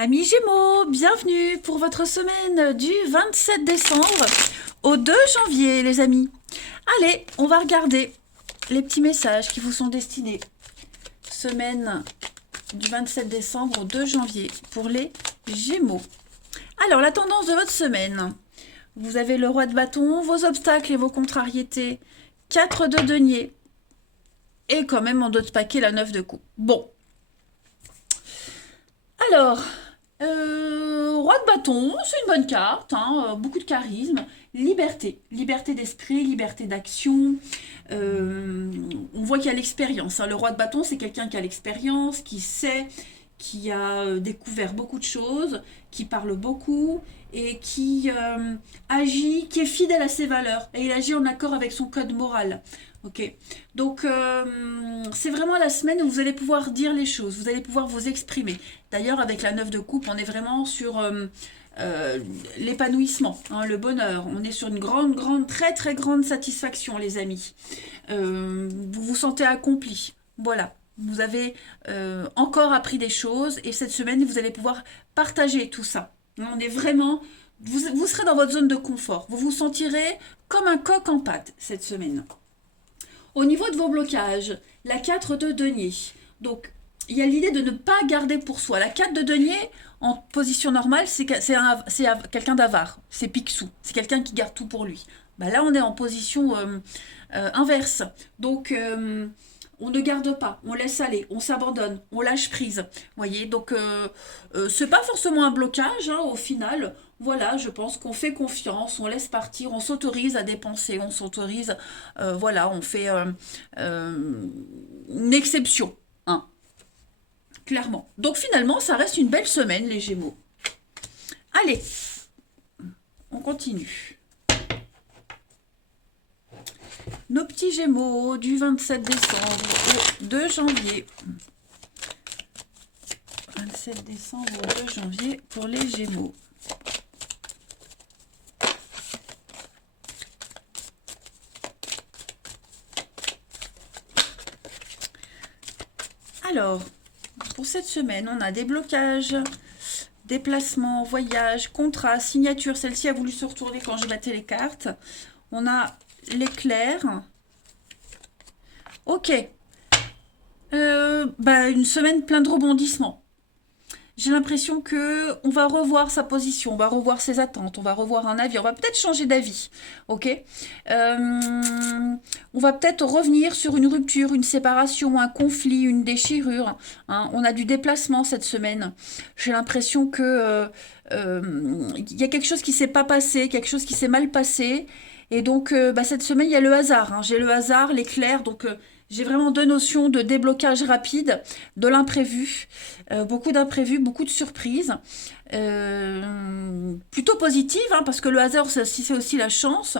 Amis Gémeaux, bienvenue pour votre semaine du 27 décembre au 2 janvier, les amis. Allez, on va regarder les petits messages qui vous sont destinés. Semaine du 27 décembre au 2 janvier pour les Gémeaux. Alors, la tendance de votre semaine. Vous avez le roi de bâton, vos obstacles et vos contrariétés. 4 de denier. Et quand même en dos de paquet la 9 de coupe. Bon. Alors, roi de bâton, c'est une bonne carte, hein, beaucoup de charisme, liberté d'esprit, liberté d'action. On voit qu'il y a l'expérience, hein. Le roi de bâton, c'est quelqu'un qui a l'expérience, qui sait, qui a découvert beaucoup de choses, qui parle beaucoup et qui agit, qui est fidèle à ses valeurs. Et il agit en accord avec son code moral. Ok, donc c'est vraiment la semaine où vous allez pouvoir dire les choses, vous allez pouvoir vous exprimer. D'ailleurs, avec la 9 de coupe, on est vraiment sur euh, l'épanouissement, hein, le bonheur. On est sur une très très grande satisfaction, les amis. Vous vous sentez accompli. Voilà. Vous avez encore appris des choses et cette semaine, vous allez pouvoir partager tout ça. On est vraiment... vous serez dans votre zone de confort. Vous vous sentirez comme un coq en pâte cette semaine. Au niveau de vos blocages, la 4 de denier. Donc, il y a l'idée de ne pas garder pour soi. La 4 de denier, en position normale, c'est quelqu'un d'avare. C'est Picsou. C'est quelqu'un qui garde tout pour lui. Bah là, on est en position inverse. Donc, on ne garde pas, on laisse aller, on s'abandonne, on lâche prise. Vous voyez, donc c'est pas forcément un blocage, hein, au final. Voilà, je pense qu'on fait confiance, on laisse partir, on s'autorise à dépenser, on s'autorise, voilà, on fait une exception, hein, clairement. Donc finalement, ça reste une belle semaine, les Gémeaux. Allez, on continue. Nos petits Gémeaux du 27 décembre au 2 janvier. 27 décembre au 2 janvier pour les Gémeaux. Alors, pour cette semaine, on a des blocages, déplacements, voyages, contrats, signatures. Celle-ci a voulu se retourner quand j'ai battu les cartes. On a l'éclair. Ok. Une semaine pleine de rebondissements. J'ai l'impression que on va revoir sa position, on va revoir ses attentes, on va revoir un avis, on va peut-être changer d'avis, ok. On va peut-être revenir sur une rupture, une séparation, un conflit, une déchirure, hein. On a du déplacement cette semaine. J'ai l'impression que y a quelque chose qui s'est pas passé, quelque chose qui s'est mal passé, et donc cette semaine il y a le hasard, hein. J'ai le hasard, l'éclair, donc j'ai vraiment deux notions de déblocage rapide, de l'imprévu, beaucoup d'imprévus, beaucoup de surprises, plutôt positives, hein, parce que le hasard, c'est aussi la chance.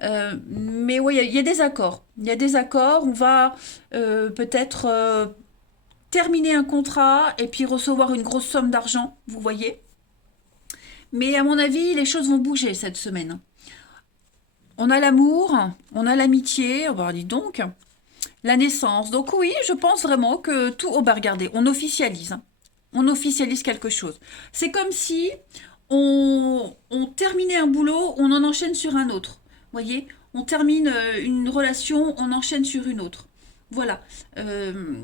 Mais oui, il y a des accords. Il y a des accords, on va peut-être terminer un contrat et puis recevoir une grosse somme d'argent, vous voyez. Mais à mon avis, les choses vont bouger cette semaine. On a l'amour, on a l'amitié, on va dire donc. La naissance. Donc oui, je pense vraiment que tout... Oh bah regardez, on officialise, hein. On officialise quelque chose. C'est comme si on terminait un boulot, on en enchaîne sur un autre. Vous voyez, on termine une relation, on enchaîne sur une autre. Voilà. Il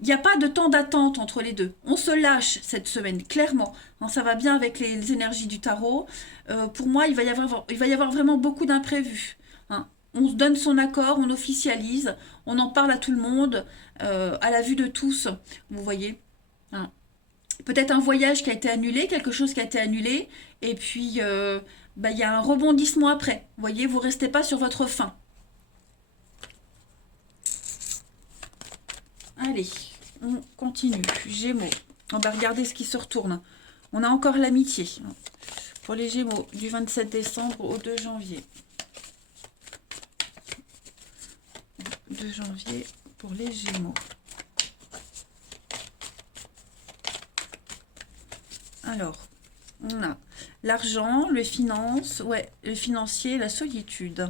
n'y a pas de temps d'attente entre les deux. On se lâche cette semaine, clairement. Non, ça va bien avec les énergies du tarot. Pour moi, il va y avoir vraiment beaucoup d'imprévus, hein. On se donne son accord, on officialise, on en parle à tout le monde, à la vue de tous, vous voyez, hein. Peut-être un voyage qui a été annulé, quelque chose qui a été annulé, et puis il y a un rebondissement après. Vous voyez, vous restez pas sur votre faim. Allez, on continue. Gémeaux. On va regarder ce qui se retourne. On a encore l'amitié pour les Gémeaux du 27 décembre au 2 janvier. 2 janvier pour les Gémeaux. Alors, on a l'argent, les finances, ouais, le financier, la solitude.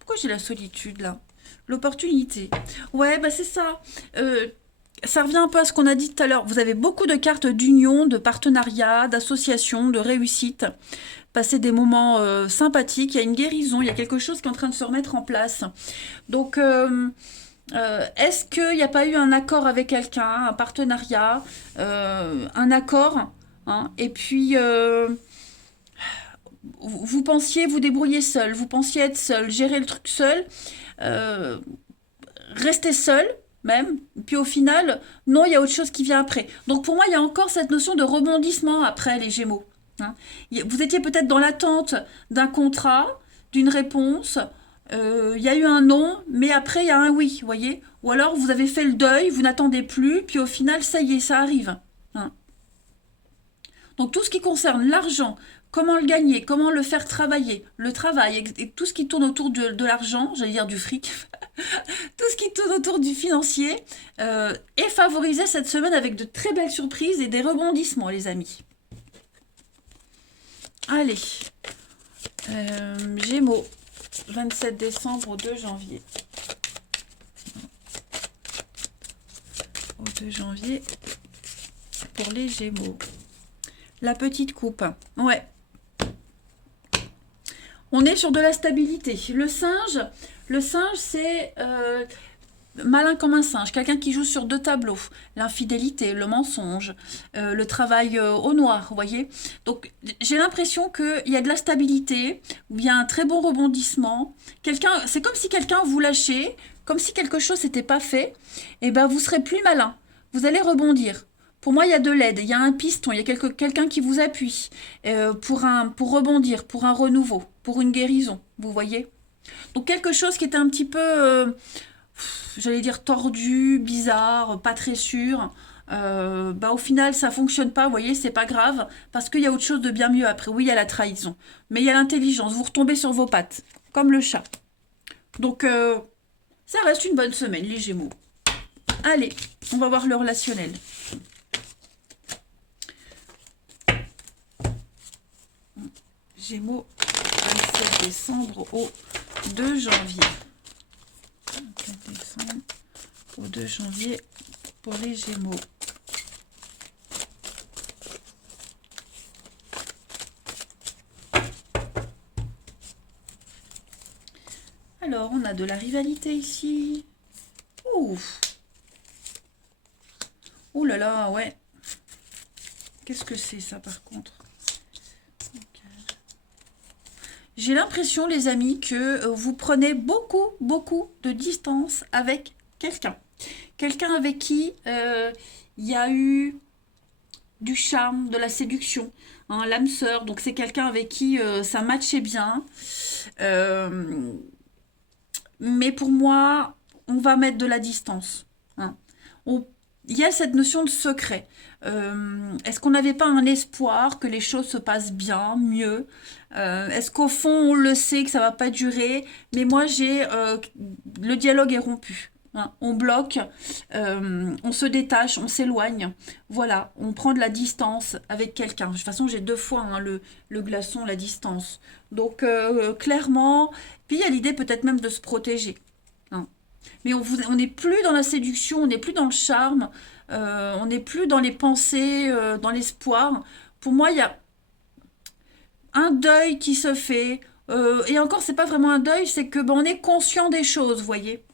Pourquoi j'ai la solitude là? L'opportunité. Ouais, bah c'est ça. Ça revient un peu à ce qu'on a dit tout à l'heure. Vous avez beaucoup de cartes d'union, de partenariat, d'association, de réussite. Passer des moments sympathiques. Il y a une guérison, il y a quelque chose qui est en train de se remettre en place. Donc, est-ce qu'il n'y a pas eu un accord avec quelqu'un, un partenariat, un accord, hein, et puis, vous pensiez vous débrouiller seul, vous pensiez être seul, gérer le truc seul, euh, rester seul même, puis au final, non, il y a autre chose qui vient après. Donc pour moi, il y a encore cette notion de rebondissement après les Gémeaux, hein. Vous étiez peut-être dans l'attente d'un contrat, d'une réponse, il y a eu un non, mais après il y a un oui, vous voyez. Ou alors vous avez fait le deuil, vous n'attendez plus, puis au final, ça y est, ça arrive, hein. Donc tout ce qui concerne l'argent, comment le gagner, comment le faire travailler, le travail et tout ce qui tourne autour de l'argent, j'allais dire du fric, tout ce qui tourne autour du financier est favorisé cette semaine avec de très belles surprises et des rebondissements, les amis. Allez, Gémeaux, 27 décembre au 2 janvier. Au 2 janvier pour les Gémeaux. La petite coupe, ouais. On est sur de la stabilité. Le singe, c'est malin comme un singe, quelqu'un qui joue sur deux tableaux, l'infidélité, le mensonge, le travail au noir, vous voyez. Donc j'ai l'impression qu'il y a de la stabilité, il y a un très bon rebondissement. C'est comme si quelqu'un vous lâchait, comme si quelque chose n'était pas fait, et ben vous serez plus malin, vous allez rebondir. Pour moi, il y a de l'aide, il y a un piston, il y a quelqu'un qui vous appuie pour rebondir, pour un renouveau, pour une guérison, vous voyez. Donc quelque chose qui était un petit peu j'allais dire tordu, bizarre, pas très sûr. Au final, ça fonctionne pas, vous voyez, c'est pas grave, parce qu'il y a autre chose de bien mieux après. Oui, il y a la trahison, mais il y a l'intelligence, vous retombez sur vos pattes, comme le chat. Donc, ça reste une bonne semaine, les Gémeaux. Allez, on va voir le relationnel. Gémeaux, 27 décembre au 2 janvier. 27 décembre au 2 janvier pour les Gémeaux. Alors, on a de la rivalité ici. Ouf. Ouh là là, ouais. Qu'est-ce que c'est ça par contre? J'ai l'impression, les amis, que vous prenez beaucoup de distance avec quelqu'un. Quelqu'un avec qui il y a eu du charme, de la séduction, hein, l'âme sœur. Donc c'est quelqu'un avec qui ça matchait bien. Euh, mais pour moi, on va mettre de la distance, hein. Il y a cette notion de secret. Est-ce qu'on n'avait pas un espoir que les choses se passent bien, mieux? Est-ce qu'au fond, on le sait que ça va pas durer? Mais moi, le dialogue est rompu, hein. On bloque, on se détache, on s'éloigne. Voilà, on prend de la distance avec quelqu'un. De toute façon, j'ai deux fois, hein, le glaçon, la distance. Donc, clairement, puis il y a l'idée peut-être même de se protéger, hein. Mais on n'est plus dans la séduction, on n'est plus dans le charme, on n'est plus dans les pensées, dans l'espoir. Pour moi, il y a un deuil qui se fait. Et encore, c'est pas vraiment un deuil, c'est que on est conscient des choses, vous voyez.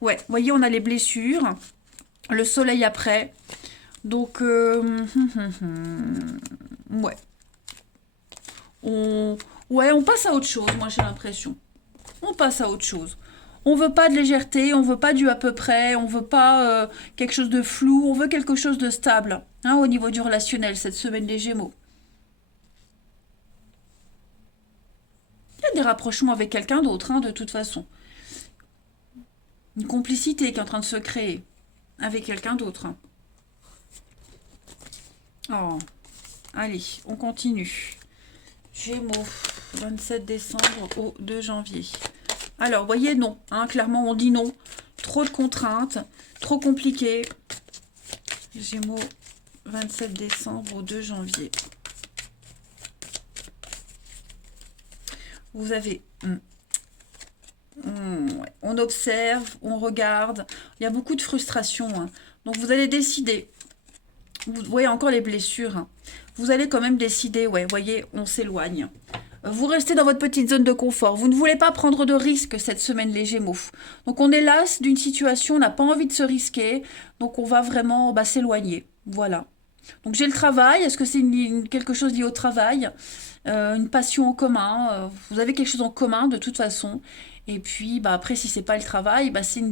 Ouais, vous voyez, on a les blessures, le soleil après. Donc, ouais. On, ouais, on passe à autre chose, moi j'ai l'impression. On passe à autre chose. On veut pas de légèreté, on veut pas du à peu près, on veut pas quelque chose de flou, on veut quelque chose de stable, hein, au niveau du relationnel cette semaine des Gémeaux. Il y a des rapprochements avec quelqu'un d'autre, hein, de toute façon. Une complicité qui est en train de se créer avec quelqu'un d'autre, hein. Oh, allez, on continue. Gémeaux, 27 décembre au 2 janvier. Alors, voyez, non, hein, clairement, on dit non. Trop de contraintes, trop compliqué. Gémeaux, 27 décembre au 2 janvier. Vous avez... ouais, on observe, on regarde. Il y a beaucoup de frustration, hein. Donc vous allez décider. Vous voyez encore les blessures, hein. Vous allez quand même décider, ouais, voyez, on s'éloigne. Vous restez dans votre petite zone de confort. Vous ne voulez pas prendre de risques cette semaine, les Gémeaux. Donc on est las d'une situation, on n'a pas envie de se risquer. Donc on va vraiment s'éloigner. Voilà. Donc j'ai le travail. Est-ce que c'est quelque chose lié au travail? Une passion en commun? Vous avez quelque chose en commun de toute façon. Et puis après, si c'est pas le travail, c'est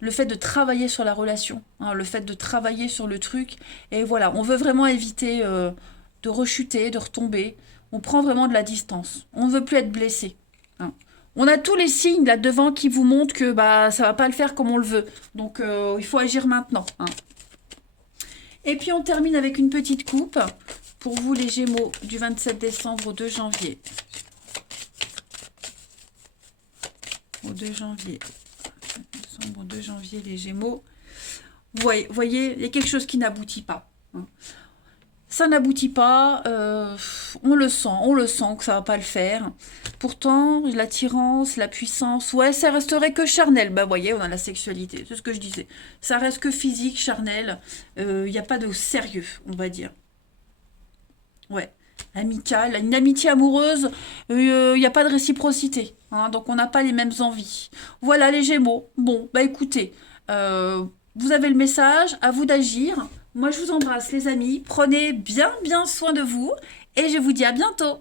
le fait de travailler sur la relation, hein, le fait de travailler sur le truc. Et voilà, on veut vraiment éviter de rechuter, de retomber. On prend vraiment de la distance. On ne veut plus être blessé, hein. On a tous les signes là devant qui vous montrent que ça va pas le faire comme on le veut. Donc il faut agir maintenant, hein. Et puis on termine avec une petite coupe pour vous les Gémeaux du 27 décembre au 2 janvier. Au 2 janvier. Décembre, au 2 janvier, les Gémeaux. Voyez, il y a quelque chose qui n'aboutit pas, hein. Ça n'aboutit pas, on le sent que ça va pas le faire. Pourtant, l'attirance, la puissance, ouais, ça resterait que charnel. Voyez, on a la sexualité, c'est ce que je disais. Ça reste que physique, charnel. Il n'y a pas de sérieux, on va dire. Ouais, amical, une amitié amoureuse, il n'y a pas de réciprocité, hein, donc on n'a pas les mêmes envies. Voilà les Gémeaux. Bon, écoutez, vous avez le message, à vous d'agir. Moi je vous embrasse les amis, prenez bien soin de vous et je vous dis à bientôt.